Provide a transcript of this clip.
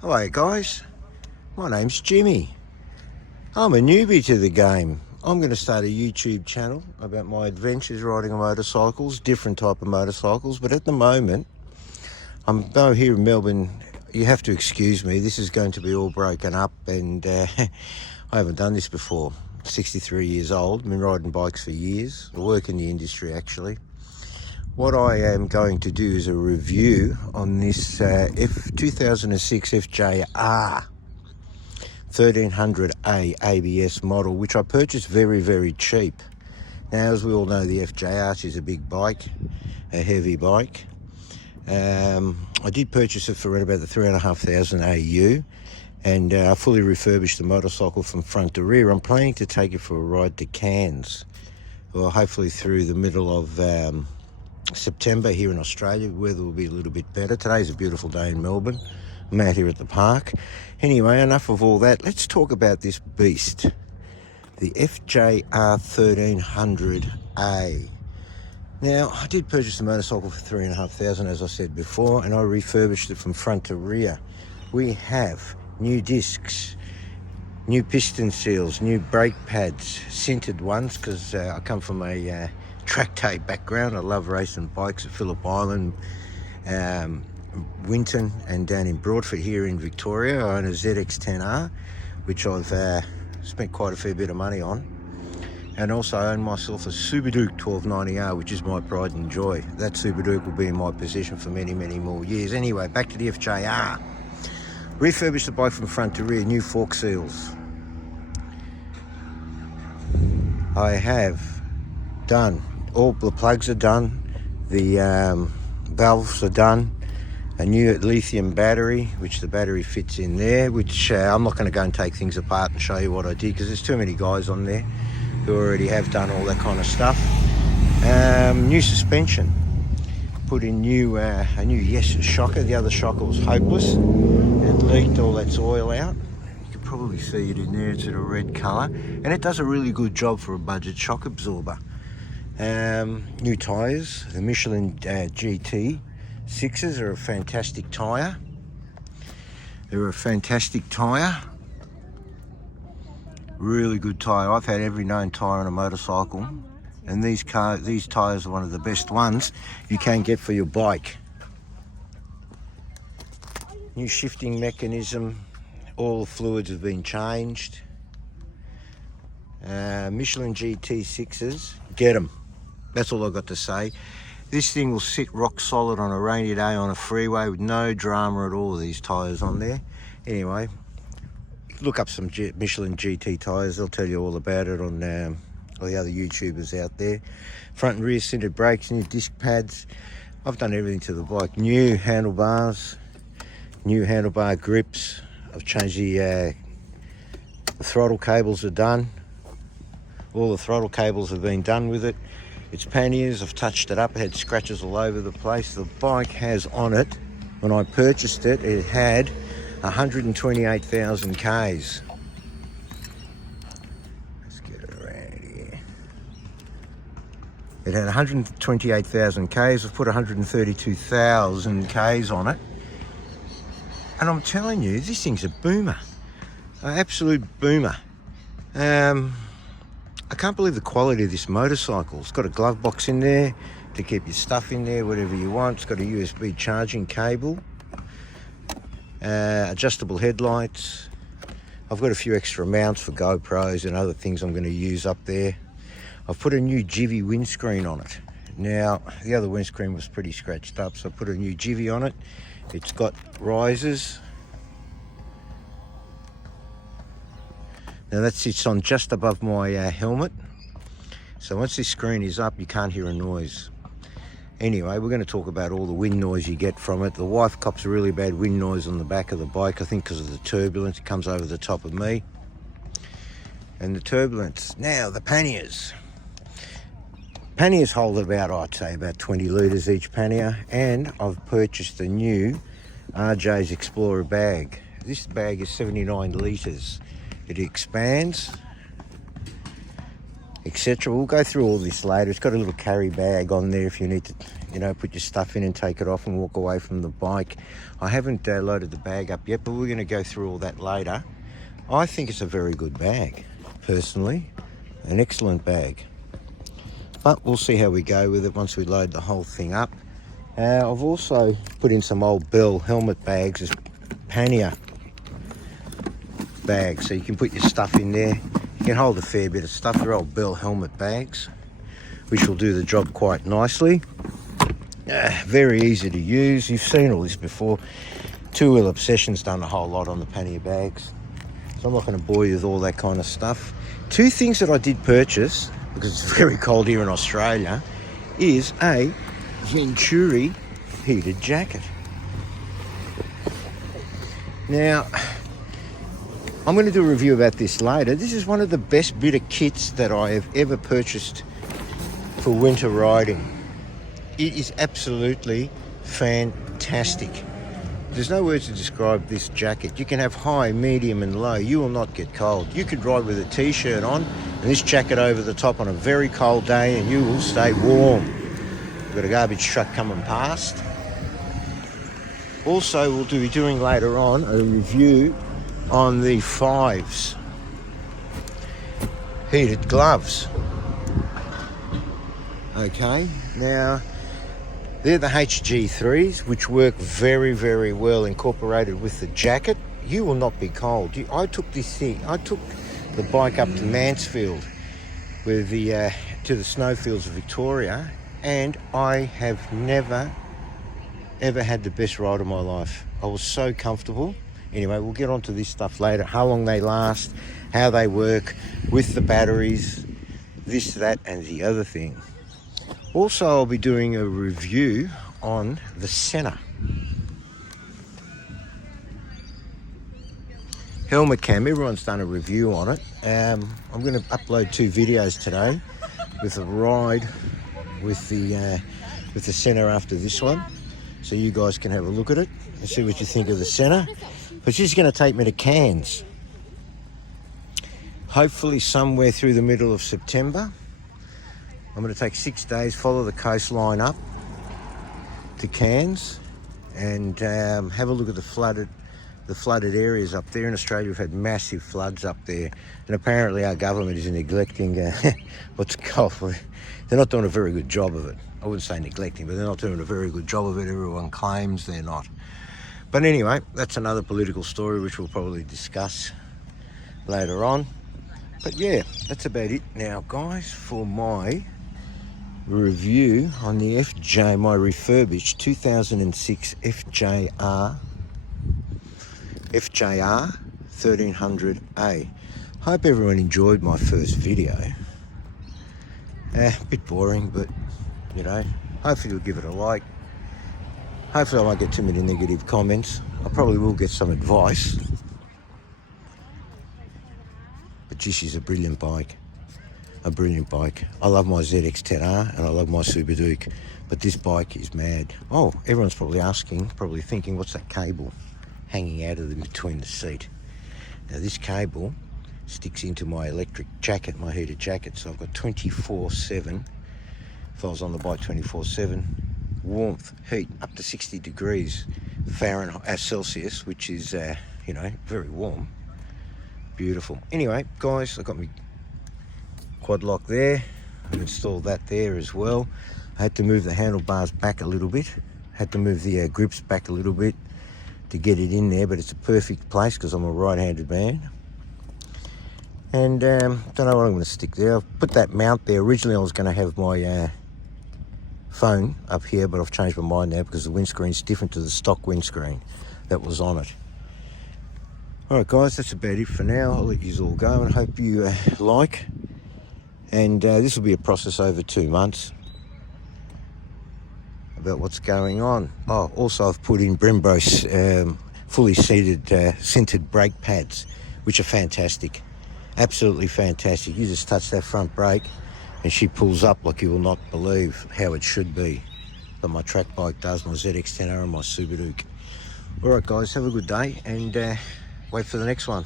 Hello guys, my name's Jimmy. I'm a newbie to the game. I'm going to start a YouTube channel about my adventures riding motorcycles, different type of motorcycles, but at the moment I'm here in Melbourne. You have to excuse me, this is going to be all broken up and I haven't done this before. 63 years old, been riding bikes for years. I work in the industry actually. What I am going to do is a review on this 2006 FJR 1300A ABS model, which I purchased very, very cheap. Now, as we all know, the FJR is a big bike, a heavy bike. I did purchase it for around about the 3,500 AU, and I fully refurbished the motorcycle from front to rear. I'm planning to take it for a ride to Cairns, well, hopefully through the middle of September here in Australia. Weather will be a little bit better. Today's a beautiful day in Melbourne. I'm out here at the park. Anyway, enough of all that. Let's talk about this beast, the FJR 1300A. Now, I did purchase the motorcycle for 3,500, as I said before, and I refurbished it from front to rear. We have new discs, new piston seals, new brake pads, sintered ones, because I come from a track day background. I love racing bikes at Phillip Island, Winton, and down in Broadford here in Victoria. I own a ZX10R, which I've spent quite a fair bit of money on, and also I own myself a Super Duke 1290R, which is my pride and joy. That Super Duke will be in my possession for many, many more years. Anyway, back to the FJR. Refurbished the bike from front to rear, new fork seals. I have done all the plugs are done, the valves are done, a new lithium battery, which the battery fits in there, which I'm not going to go and take things apart and show you what I did, because there's too many guys on there who already have done all that kind of stuff. New suspension, put in a new Yes shocker. The other shocker was hopeless, it leaked all that oil out. You can probably see it in there, it's in a red colour, and it does a really good job for a budget shock absorber. New tyres, the Michelin GT 6s are a fantastic tyre. They're a fantastic tyre, really good tyre. I've had every known tyre on a motorcycle, and these tyres are one of the best ones you can get for your bike. New shifting mechanism, all the fluids have been changed. Michelin GT 6s, get them. That's all I've got to say. This thing will sit rock solid on a rainy day on a freeway with no drama at all, these tyres on there. Anyway, look up some Michelin GT tyres, they'll tell you all about it on all the other YouTubers out there. Front and rear sintered brakes, new disc pads. I've done everything to the bike. New handlebars, new handlebar grips. I've changed the throttle cables are done. All the throttle cables have been done with it. Its panniers, I've touched it up. It had scratches all over the place. The bike has on it, when I purchased it, it had 128,000 Ks. Let's get it around here. It had 128,000 Ks. I've put 132,000 Ks on it. And I'm telling you, this thing's a boomer. An absolute boomer. I can't believe the quality of this motorcycle. It's got a glove box in there to keep your stuff in there, whatever you want. It's got a USB charging cable, adjustable headlights. I've got a few extra mounts for GoPros and other things I'm going to use up there. I've put a new Jivy windscreen on it. Now, the other windscreen was pretty scratched up, so I put a new Jivy on it. It's got risers. Now that sits on just above my helmet, so once this screen is up you can't hear a noise. Anyway, we're going to talk about all the wind noise you get from it. The wife cops a really bad wind noise on the back of the bike, I think because of the turbulence. It comes over the top of me and the turbulence. Now the panniers. Panniers hold about, I'd say, about 20 litres each pannier, and I've purchased a new RJ's Explorer bag. This bag is 79 litres. It expands, etc. We'll go through all this later. It's got a little carry bag on there if you need to you know, put your stuff in and take it off and walk away from the bike. I haven't loaded the bag up yet, but we're going to go through all that later. I think it's a very good bag, personally. An excellent bag. But we'll see how we go with it once we load the whole thing up. I've also put in some old Bell helmet bags as pannier bags, so you can put your stuff in there. You can hold a fair bit of stuff. They're old Bell helmet bags, which will do the job quite nicely. Very easy to use. You've seen all this before. Two Wheel Obsession's done a whole lot on the pannier bags, so I'm not going to bore you with all that kind of stuff. Two things that I did purchase, because it's very cold here in Australia, is a Venturi heated jacket. Now, I'm going to do a review about this later. This is one of the best bit of kits that I have ever purchased for winter riding. It is absolutely fantastic. There's no words to describe this jacket. You can have high, medium and low. You will not get cold. You could ride with a t-shirt on and this jacket over the top on a very cold day and you will stay warm. We've got a garbage truck coming past. Also, we'll be doing later on a review on the Fives heated gloves. Okay, now they're the HG3s, which work very, very well incorporated with the jacket. You will not be cold. I took the bike up to Mansfield, with to the snowfields of Victoria, and I have never, ever had the best ride of my life. I was so comfortable. Anyway, we'll get onto this stuff later, how long they last, how they work with the batteries, this, that, and the other thing. Also, I'll be doing a review on the Senna. Helmet cam, everyone's done a review on it. I'm going to upload 2 videos today with a ride with the Senna after this one, so you guys can have a look at it and see what you think of the Senna. But she's going to take me to Cairns, hopefully somewhere through the middle of September. I'm going to take 6 days, follow the coastline up to Cairns and have a look at the flooded areas up there. In Australia, we've had massive floods up there, and apparently our government is neglecting what's called. They're not doing a very good job of it. I wouldn't say neglecting, but they're not doing a very good job of it. Everyone claims they're not. But anyway, that's another political story which we'll probably discuss later on. But yeah, that's about it now, guys, for my review on the FJ, my refurbished 2006 FJR 1300A. Hope everyone enjoyed my first video. A bit boring, but you know, hopefully you'll give it a like. Hopefully I won't get too many negative comments. I probably will get some advice. But gee, she's a brilliant bike. A brilliant bike. I love my ZX-10R and I love my Super Duke, but this bike is mad. Oh, everyone's probably asking, probably thinking, what's that cable hanging out of between the seat? Now this cable sticks into my electric jacket, my heated jacket, so I've got 24/7, if I was on the bike 24/7, warmth, heat, up to 60 degrees Fahrenheit, Celsius, which is, you know, very warm. Beautiful. Anyway, guys, I've got my quad lock there. I've installed that there as well. I had to move the handlebars back a little bit. Had to move the grips back a little bit to get it in there, but it's a perfect place because I'm a right-handed man. And don't know what I'm going to stick there. I've put that mount there. Originally I was going to have my phone up here, but I've changed my mind now because the windscreen's different to the stock windscreen that was on it. Alright guys, that's about it for now. I'll let you all go and hope you like. And this will be a process over 2 months about what's going on. Oh, also I've put in Brembo's fully scented brake pads, which are fantastic. Absolutely fantastic. You just touch that front brake and she pulls up like you will not believe how it should be. But my track bike does, my ZX-10R and my Super Duke. Alright guys, have a good day and wait for the next one.